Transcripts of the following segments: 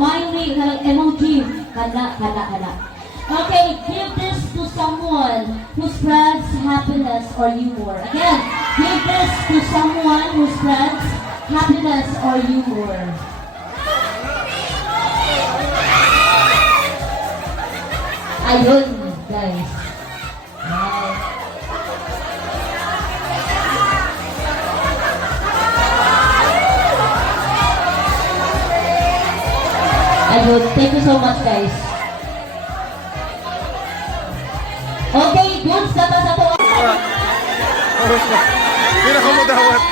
smiling, emang give. Kada. Okay, give this to someone who spreads happiness or humor. Again, give this to someone who spreads happiness or humor. Ayun, guys. Right. Ayun, thank you so much, guys. Okay, goods na sa to. Hindi na kumudawat.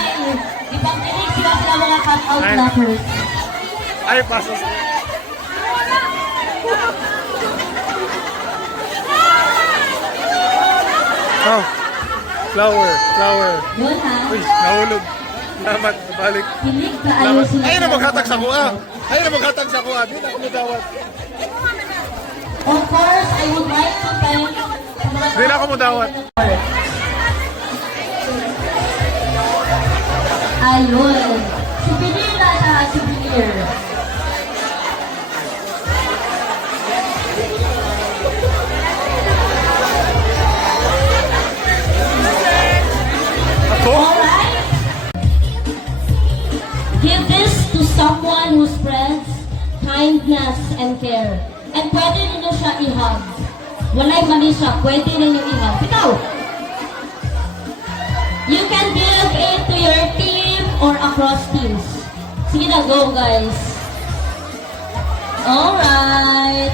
Ipagdinig sila mga cut-out clappers. Ay, pasos. Oh, flower. Yun ha. Uy, nahulog. Salamat, balik. Hilig ka ayaw sila. Ayun na maghatag sa kuha. Di na kumudawat. Of course, I would like to thank Di na kumudawat. Ayun. Souvenir na siya, souvenir. Ako? Alright? Give this to someone who spreads kindness and care. And pwede ninyo siya i-hug. Walay mali siya, pwede ninyo i-hug. Ikaw! You can give it to your team or across teams. Sige na, go guys. Alright.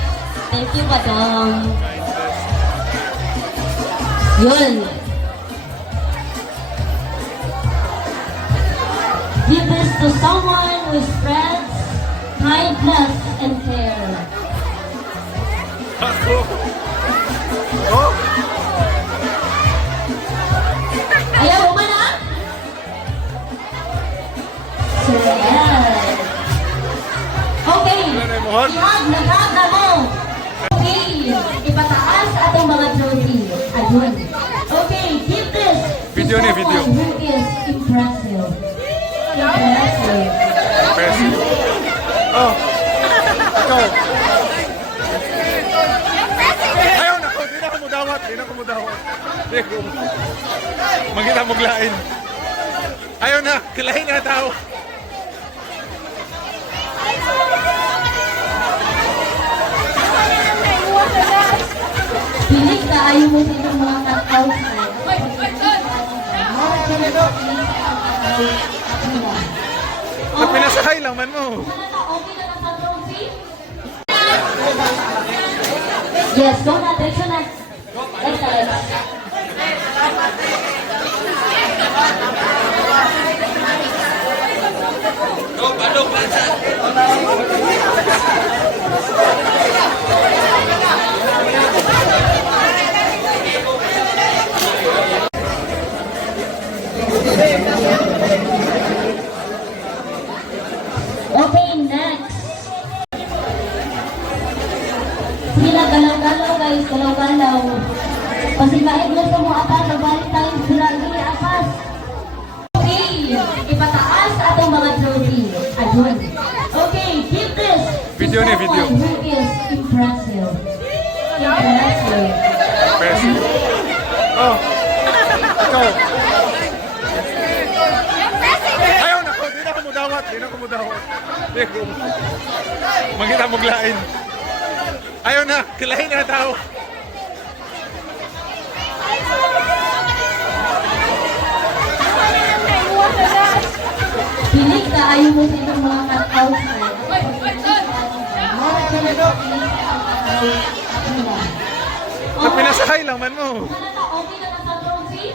Thank you, madam. Yun. Give this to someone who spreads kindness and care. Ako? Oh? Ayaw mo ba na? Yes. Okay. Mohon? Ihag na mo. Okay. Ipataas atong mga trophy. Ayun. Okay, give this to Video ni, video. someone who is impressive. Impressive. Pesi. Oh. Ikaw. Ayaw na ko. Di na kumudawat. Di ko. Mangita muglain. Ayaw na. Kilahin na tao. Pilig na ayaw mo sa inyong mga cut-out na. Sa pinasahay lang man mo. Okay na sa trophy? Yes, go na. Diretso na. Let's. Okay, next. Sila galaw-galaw guys, galaw-galaw. Pasigahin mo sa mga atas sa Valentine's Dragi, apas. Okay, ipataas atong mga trophy. Ayun. Okay, give this Video ni, video. to someone who is impressive. Impressive. Pesi. Oh. Ikaw. Ayaw na ko. Di na kumudawat. Di ko. Mangita muglain. Ayaw na. Kilahin na tao. Pilig na ayaw mo sa inyong mga cut-out na. Sa pinasahay lang man mo. Okay na sa trophy?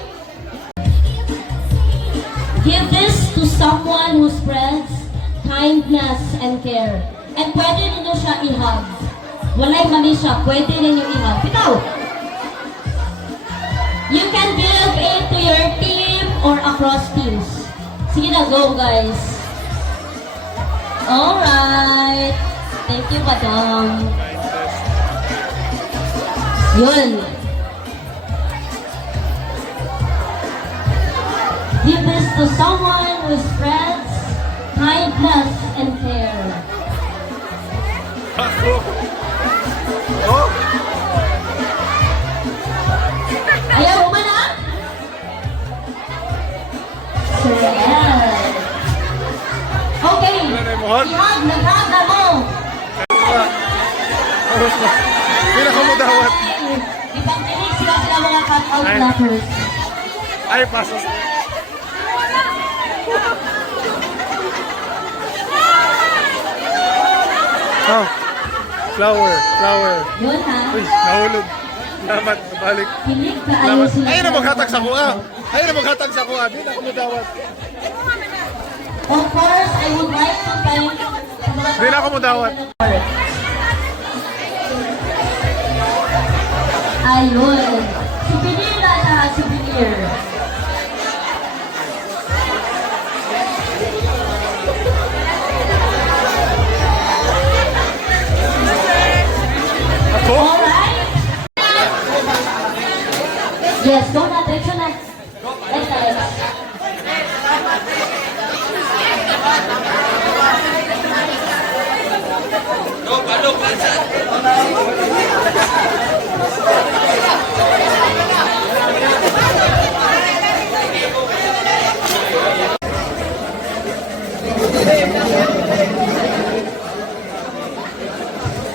Give this to someone who spreads kindness and care. And pwede ninyo siya i-hug. Walay mali siya, pwede ninyo i-hug. Ikaw! You can give it to your team or across teams. Sige na, go guys. Alright. Thank you, madam. Yun. Give this to someone who spreads kindness and care. Ako. Oh, Ayaw mo man ah? Sir L. Okay. wala na yung muhag. Ihag, naghag na mo. Hindi na ko mudawat. Ipagdinig sila mga cut-out Ay. lockers. Ay, pasos. Oh, flower, flower. Yun ha. Uy, nahulog. Salamat, nabalik. Pilig ka ayaw Salamat. sila. Ayun na maghatag sa kuha. Ayun na maghatag sa kuha. Di na ko mudawat. Of course, I would like to thank sa mga Di na ako mudawat. Ayun. Souvenir na siya, souvenir. Ako? Alright? Yes, go na, diretso na. Let's go.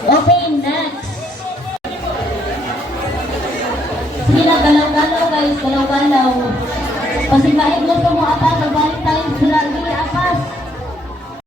Okay, next. Sige na, galaw-galaw guys, galaw-galaw. Kasi kahit gusto mo ata, nagbalik